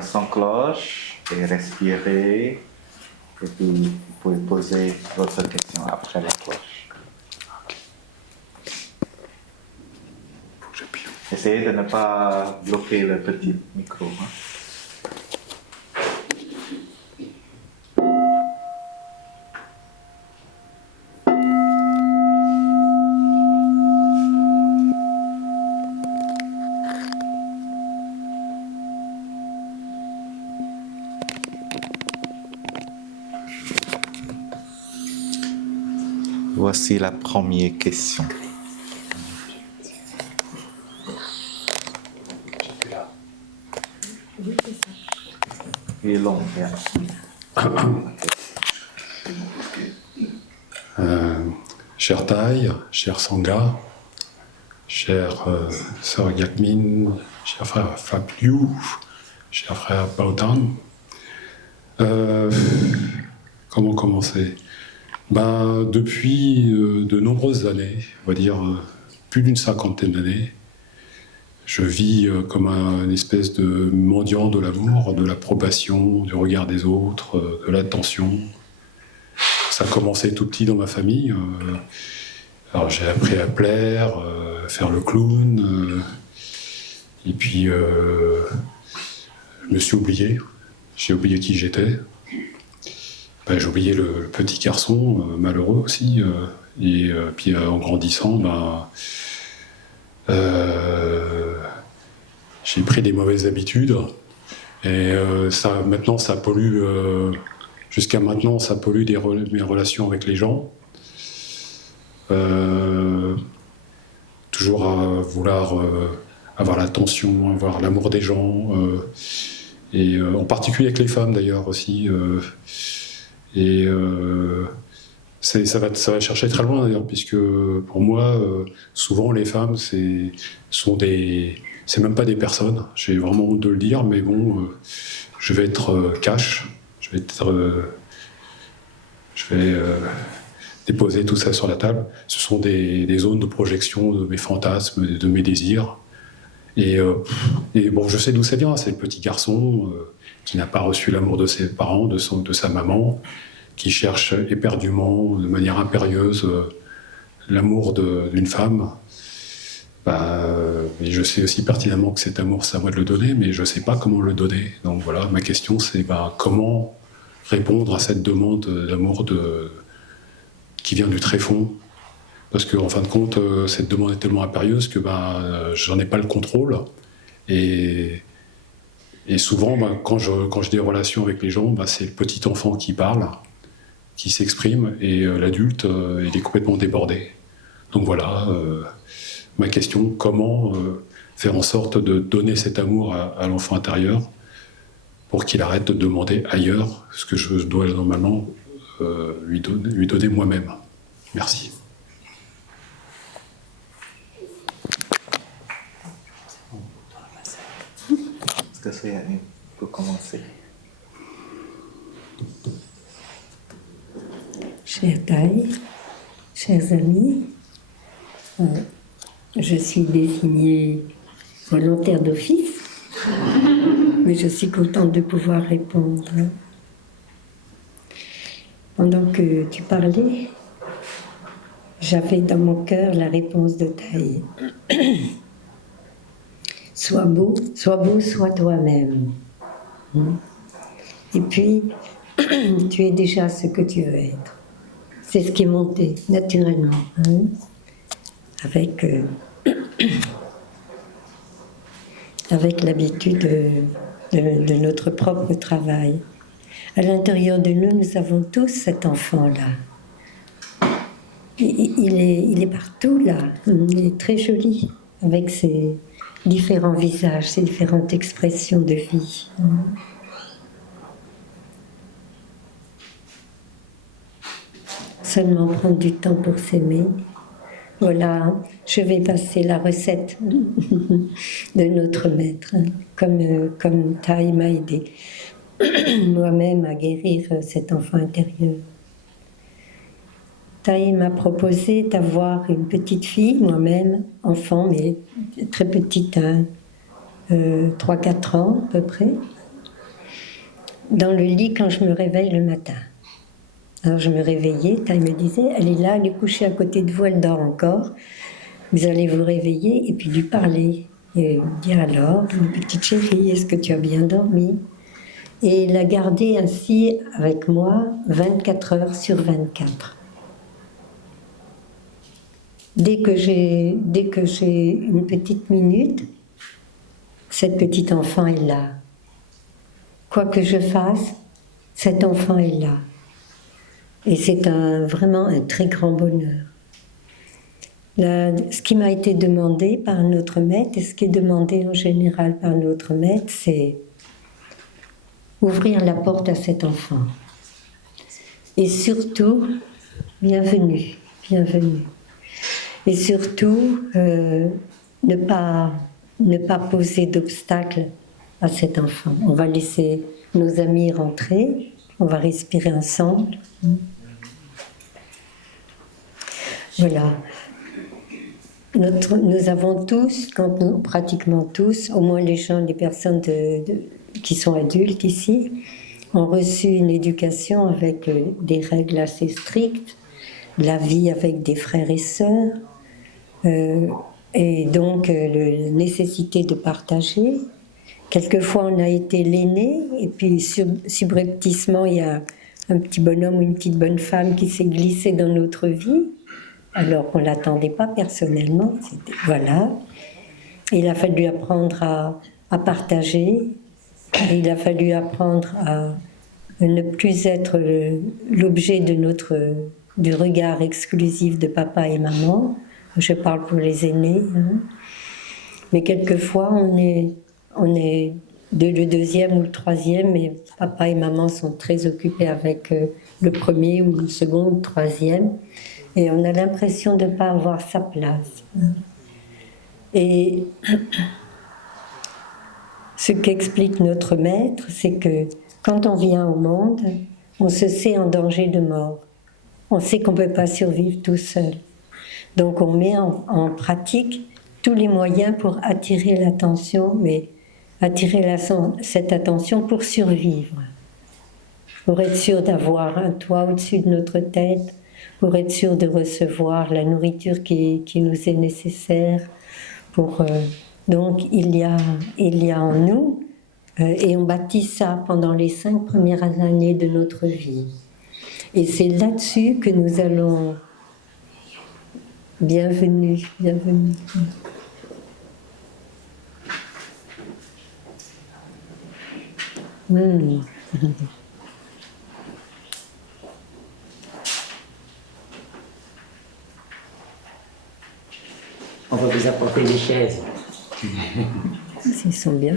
sans cloche et respirez. Et puis, vous pouvez poser votre question après la cloche. Essayez de ne pas bloquer le petit micro. Voici la première question. Il est long, bien. Cher Thaï, cher Sangha, cher sœur Yakmin, cher frère Fabiu, cher frère Baotan, comment commencer? Depuis de nombreuses années, on va dire plus d'une cinquantaine d'années, je vis comme une espèce de mendiant de l'amour, de l'approbation, du regard des autres, de l'attention. Ça a commencé tout petit dans ma famille. Alors j'ai appris à plaire, à faire le clown, et puis je me suis oublié. J'ai oublié qui j'étais. J'ai oublié le petit garçon malheureux aussi. Et puis en grandissant, j'ai pris des mauvaises habitudes. Et maintenant, ça pollue. Jusqu'à maintenant, ça pollue mes relations avec les gens. Toujours à vouloir avoir l'attention, avoir l'amour des gens. Et en particulier avec les femmes d'ailleurs aussi. Ça va chercher très loin d'ailleurs, puisque pour moi, souvent les femmes, c'est même pas des personnes. J'ai vraiment honte de le dire, mais bon, je vais être cash. Je vais déposer tout ça sur la table. Ce sont des zones de projection de mes fantasmes, de mes désirs. Et bon, je sais d'où ça vient. C'est le petit garçon qui n'a pas reçu l'amour de ses parents, de sa maman, qui cherche éperdument, de manière impérieuse, l'amour d'une femme. Et je sais aussi pertinemment que cet amour, c'est à moi de le donner, mais je ne sais pas comment le donner. Donc voilà, ma question, c'est comment répondre à cette demande d'amour qui vient du tréfonds. Parce qu'en fin de compte, cette demande est tellement impérieuse que j'en ai pas le contrôle. Et souvent, quand j'ai des relations avec les gens, c'est le petit enfant qui parle, qui s'exprime, et l'adulte, il est complètement débordé. Donc voilà, ma question, comment faire en sorte de donner cet amour à l'enfant intérieur pour qu'il arrête de demander ailleurs ce que je dois normalement lui donner moi-même. Merci. Est-ce que c'est pour commencer? Cher Thaï, chers amis, je suis désignée volontaire d'office, mais je suis contente de pouvoir répondre. Pendant que tu parlais, j'avais dans mon cœur la réponse de Thaï. Sois beau, sois toi-même. Et puis, tu es déjà ce que tu veux être. C'est ce qui est monté naturellement, avec l'habitude de notre propre travail. À l'intérieur de nous, nous avons tous cet enfant-là. Il est partout là. Il est très joli, avec ses différents visages, ses différentes expressions de vie. Seulement prendre du temps pour s'aimer. Voilà, je vais passer la recette de notre maître, comme Thaï m'a aidé moi-même à guérir cet enfant intérieur. Thaï m'a proposé d'avoir une petite fille, moi-même, enfant, mais très petite, 3-4 ans à peu près. dans le lit quand je me réveille le matin. Alors je me réveillais, Taï me disait, elle est là, elle est couchée à côté de vous, elle dort encore. Vous allez vous réveiller et puis lui parler. Et lui dire alors, ma petite chérie, est-ce que tu as bien dormi? Et la garder ainsi avec moi 24 heures sur 24. Dès que j'ai une petite minute, cette petite enfant est là. Quoi que je fasse, cet enfant est là. Et c'est vraiment un très grand bonheur. Ce qui m'a été demandé par notre maître, et ce qui est demandé en général par notre maître, c'est ouvrir la porte à cet enfant. Et surtout, bienvenue, bienvenue. Et surtout, ne pas poser d'obstacles à cet enfant. On va laisser nos amis rentrer, on va respirer ensemble. Voilà. Nous avons tous, pratiquement tous, au moins les personnes qui sont adultes ici, ont reçu une éducation avec des règles assez strictes, la vie avec des frères et sœurs, et donc la nécessité de partager. Quelquefois, on a été l'aîné, et puis subrepticement, il y a un petit bonhomme ou une petite bonne femme qui s'est glissé dans notre vie, alors qu'on ne l'attendait pas personnellement. Voilà. Il a fallu apprendre à partager, il a fallu apprendre à ne plus être l'objet du regard exclusif de papa et maman. Je parle pour les aînés. Hein. Mais quelquefois, on est le deuxième ou le troisième, et papa et maman sont très occupés avec le premier ou le second ou le troisième, et on a l'impression de ne pas avoir sa place. Et ce qu'explique notre maître, c'est que quand on vient au monde, on se sait en danger de mort. On sait qu'on ne peut pas survivre tout seul. Donc on met en pratique tous les moyens pour attirer l'attention, mais attirer cette attention pour survivre, pour être sûr d'avoir un toit au-dessus de notre tête, pour être sûr de recevoir la nourriture qui nous est nécessaire. Donc il y a en nous, et on bâtit ça pendant les 5 premières années de notre vie. Et c'est là-dessus que nous allons... Bienvenue, bienvenue. On va vous apporter des chaises. Ils sont bien.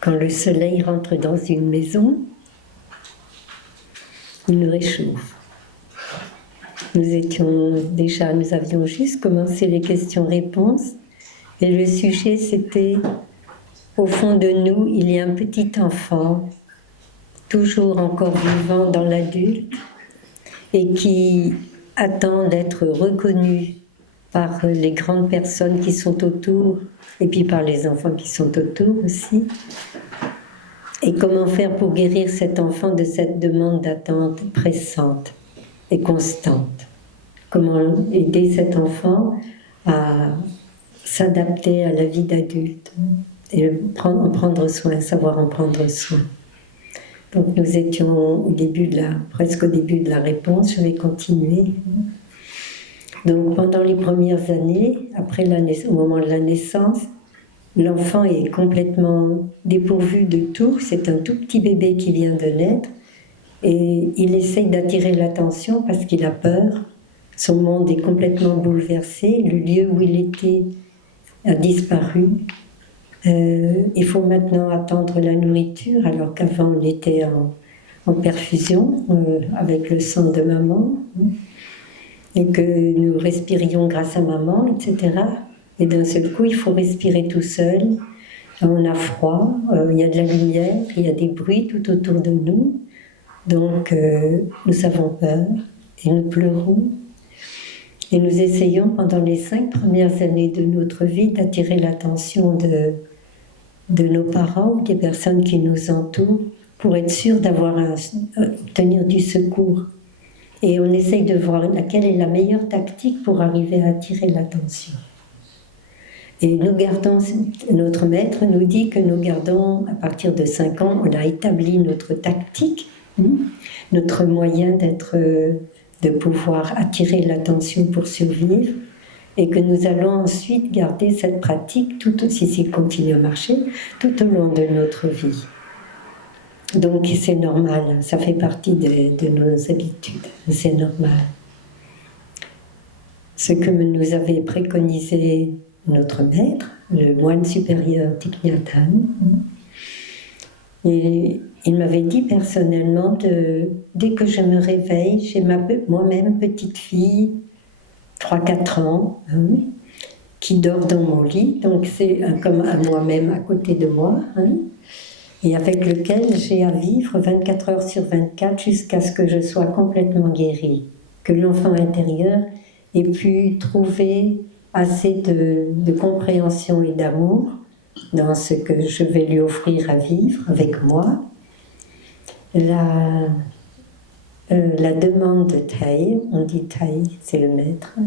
Quand le soleil rentre dans une maison, il nous réchauffe. Nous avions juste commencé les questions-réponses, et le sujet c'était, au fond de nous, il y a un petit enfant, toujours encore vivant dans l'adulte, et qui attend d'être reconnu par les grandes personnes qui sont autour, et puis par les enfants qui sont autour aussi. Et comment faire pour guérir cet enfant de cette demande d'attente pressante et constante? Comment aider cet enfant à s'adapter à la vie d'adulte et en prendre soin, savoir en prendre soin. Donc nous étions presque au début de la réponse, je vais continuer. Donc pendant les premières années, au moment de la naissance, l'enfant est complètement dépourvu de tout. C'est un tout petit bébé qui vient de naître et il essaye d'attirer l'attention parce qu'il a peur. Son monde est complètement bouleversé. Le lieu où il était a disparu. Il faut maintenant attendre la nourriture, alors qu'avant on était en perfusion avec le sang de maman, et que nous respirions grâce à maman, etc. Et d'un seul coup, il faut respirer tout seul. On a froid, il y a de la lumière, il y a des bruits tout autour de nous. Donc, nous avons peur et nous pleurons. Et nous essayons, pendant les 5 premières années de notre vie, d'attirer l'attention de nos parents ou des personnes qui nous entourent pour être sûr d'obtenir du secours. Et on essaye de voir laquelle est la meilleure tactique pour arriver à attirer l'attention. Et nous gardons, notre maître nous dit que nous gardons, à partir de 5 ans, on a établi notre tactique, notre moyen de pouvoir attirer l'attention pour survivre, et que nous allons ensuite garder cette pratique, si ça continue à marcher, tout au long de notre vie. Donc c'est normal, ça fait partie de nos habitudes, c'est normal. Ce que nous avait préconisé notre maître, le moine supérieur Thich Nhat Hanh, et il m'avait dit personnellement, dès que je me réveille, j'ai moi-même petite fille, 3-4 ans, qui dort dans mon lit, donc c'est comme à moi-même à côté de moi, et avec lequel j'ai à vivre 24 heures sur 24 jusqu'à ce que je sois complètement guérie, que l'enfant intérieur ait pu trouver assez de compréhension et d'amour dans ce que je vais lui offrir à vivre avec moi. La demande de Thầy, on dit Thầy, c'est le maître,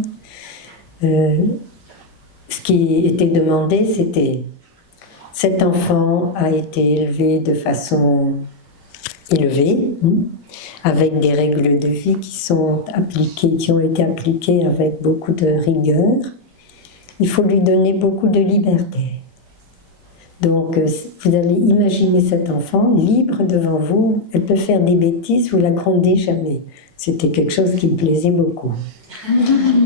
ce qui était demandé, c'était: cet enfant a été élevé de façon élevée, avec des règles de vie qui ont été appliquées avec beaucoup de rigueur. Il faut lui donner beaucoup de liberté. Donc, vous allez imaginer cet enfant libre devant vous. Elle peut faire des bêtises, vous la grondez jamais. C'était quelque chose qui me plaisait beaucoup.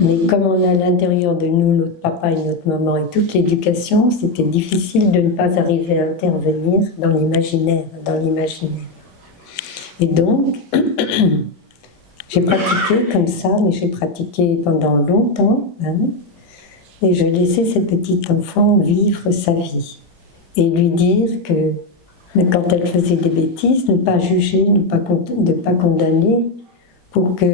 Mais comme on a à l'intérieur de nous notre papa et notre maman et toute l'éducation, c'était difficile de ne pas arriver à intervenir dans l'imaginaire. Et donc, j'ai pratiqué comme ça, mais j'ai pratiqué pendant longtemps, et je laissais ce petit enfant vivre sa vie. Et lui dire que quand elle faisait des bêtises, ne pas juger, ne pas condamner, pour que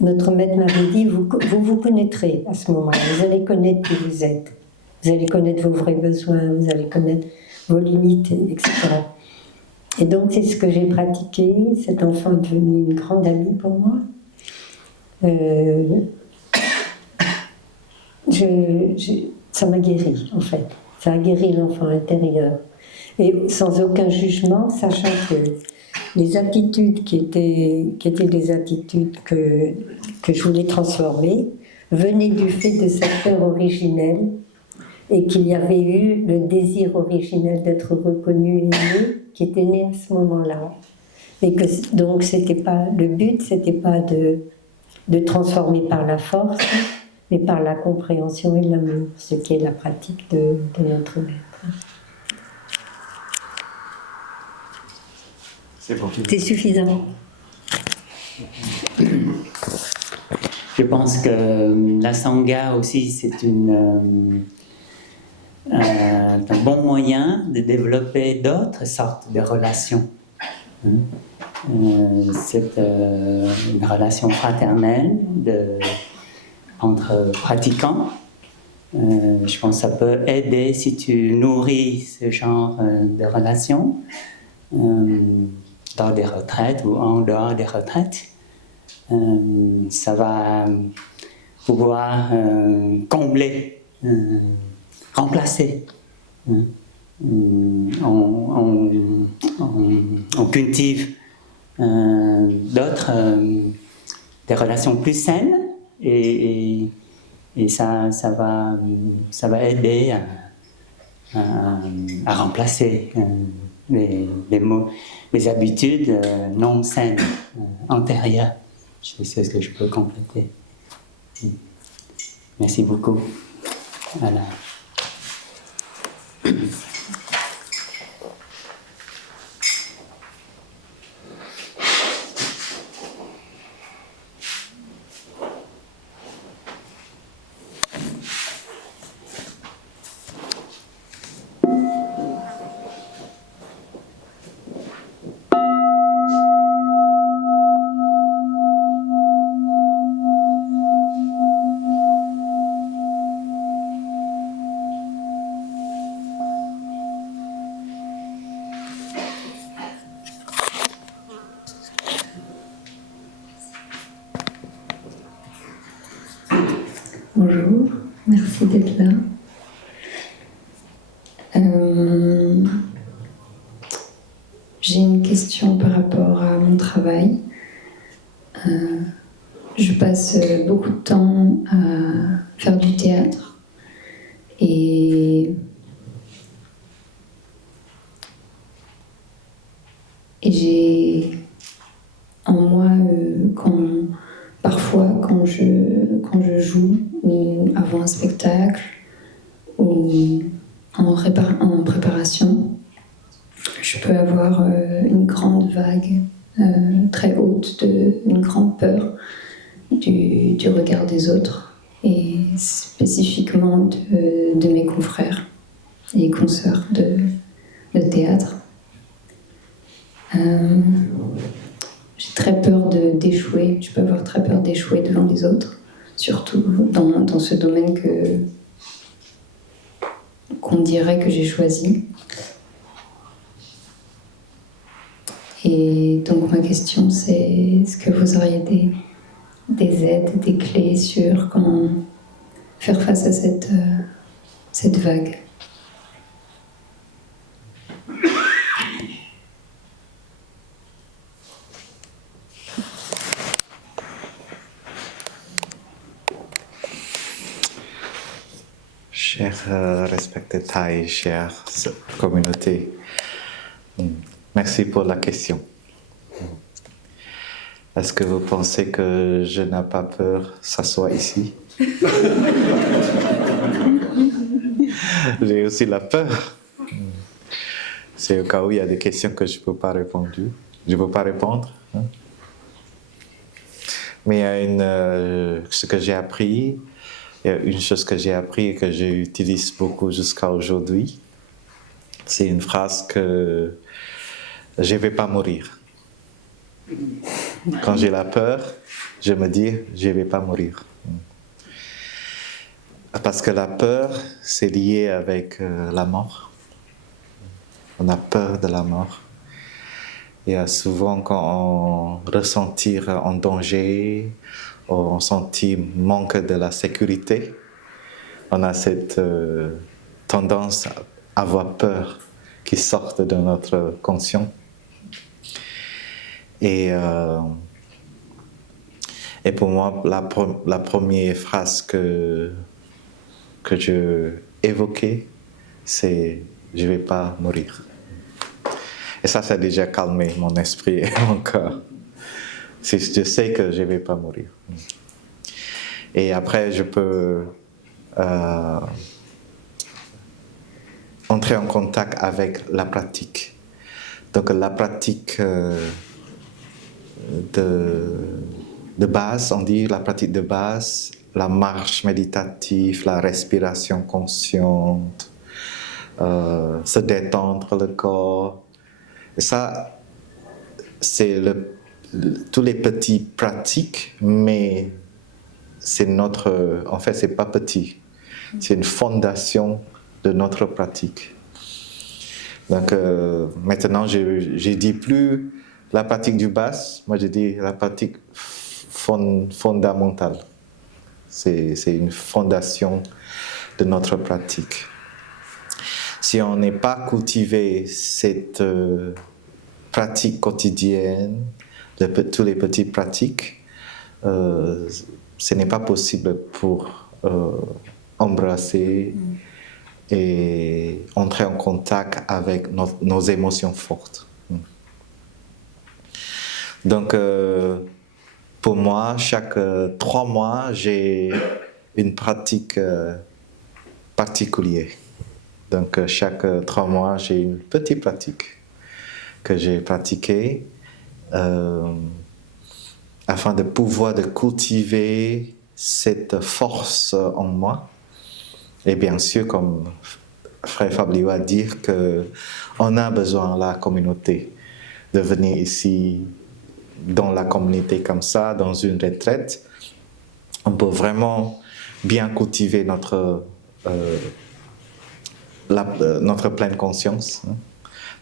notre maître m'avait dit, vous connaîtrez à ce moment-là, vous allez connaître qui vous êtes, vous allez connaître vos vrais besoins, vous allez connaître vos limites, etc. Et donc c'est ce que j'ai pratiqué. Cet enfant est devenu une grande amie pour moi. Ça m'a guéri, en fait. Ça a guéri l'enfant intérieur. Et sans aucun jugement, sachant que les attitudes qui étaient des attitudes que je voulais transformer venaient du fait de cette peur originelle, et qu'il y avait eu le désir originel d'être reconnu et aimé qui était né à ce moment-là. Et que donc le but, c'était pas de transformer par la force, mais par la compréhension et l'amour, ce qui est la pratique de notre maître. C'est bon. C'est suffisant. Je pense que la Sangha aussi, c'est un bon moyen de développer d'autres sortes de relations. C'est une relation fraternelle entre pratiquants. Je pense que ça peut aider si tu nourris ce genre de relations dans des retraites ou en dehors des retraites. Ça va pouvoir combler, remplacer. On cultive des relations plus saines, et ça va aider à remplacer les habitudes non saines antérieures. C'est ce que je peux compléter. Merci beaucoup. Voilà. Bonjour, merci d'être là. J'ai une question par rapport à mon travail. Je passe beaucoup de temps à faire du théâtre et j'ai en moi parfois quand je joue ou avant un spectacle ou en préparation, je peux avoir une grande vague très haute, une grande peur du regard des autres et spécifiquement de mes confrères et consoeurs de théâtre. J'ai très peur d'échouer, je peux avoir très peur d'échouer devant les autres, surtout dans ce domaine qu'on dirait que j'ai choisi. Et donc ma question c'est, est-ce que vous auriez des aides, des clés sur comment faire face à cette vague? Chers respectés Thaï, chère communauté, merci pour la question. Est-ce que vous pensez que je n'ai pas peur s'asseoir ici? J'ai aussi la peur. C'est au cas où il y a des questions que je ne peux pas répondre. Je ne peux pas répondre. Mais il y a ce que j'ai appris. Il y a une chose que j'ai appris et que j'utilise beaucoup jusqu'à aujourd'hui. C'est une phrase que je ne vais pas mourir. Quand j'ai la peur, je me dis je ne vais pas mourir. Parce que la peur, c'est lié avec la mort. On a peur de la mort. Et souvent, quand on ressentit en danger, on sentit manque de la sécurité, on a cette tendance à avoir peur qui sorte de notre conscient. Et pour moi, la première phrase que je évoquais, c'est « je ne vais pas mourir ». Et ça a déjà calmé mon esprit et mon cœur. Je sais que je ne vais pas mourir. Et après, je peux entrer en contact avec la pratique. Donc la pratique de base, on dit la pratique de base, la marche méditative, la respiration consciente, se détendre le corps. Et ça, c'est tous les petits pratiques, mais en fait, c'est pas petit. C'est une fondation de notre pratique. Donc, maintenant, je dis plus la pratique du bas, moi je dis la pratique fondamentale. C'est une fondation de notre pratique. Si on n'est pas cultivé cette pratique quotidienne, tous les petites pratiques, ce n'est pas possible pour embrasser et entrer en contact avec nos émotions fortes. Donc, pour moi, chaque 3 mois, j'ai une pratique particulière. Donc chaque 3 mois, j'ai une petite pratique que j'ai pratiquée afin de pouvoir cultiver cette force en moi. Et bien sûr, comme Frère Fablio a dit, qu'on a besoin de la communauté, de venir ici, dans la communauté comme ça, dans une retraite. On peut vraiment bien cultiver notre pleine conscience, hein,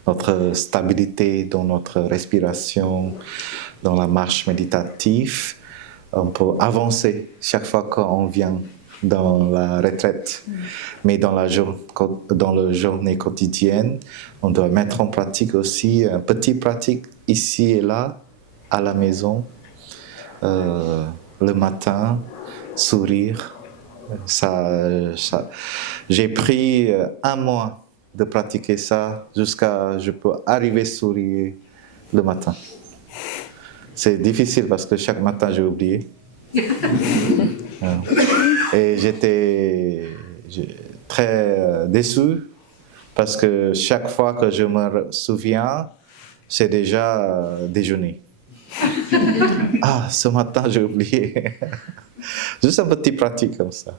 notre stabilité dans notre respiration, dans la marche méditative. On peut avancer chaque fois qu'on vient dans la retraite, mais dans la journée quotidienne, on doit mettre en pratique aussi une petite pratique ici et là, à la maison, le matin, sourire. J'ai pris 1 mois de pratiquer ça jusqu'à ce que je peux arriver à sourire le matin. C'est difficile parce que chaque matin j'ai oublié. Et j'étais très déçu parce que chaque fois que je me souviens, c'est déjà déjeuner. Ah, ce matin j'ai oublié. Juste un petit pratique comme ça.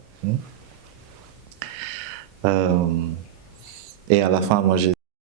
Et à la fin, moi, j'ai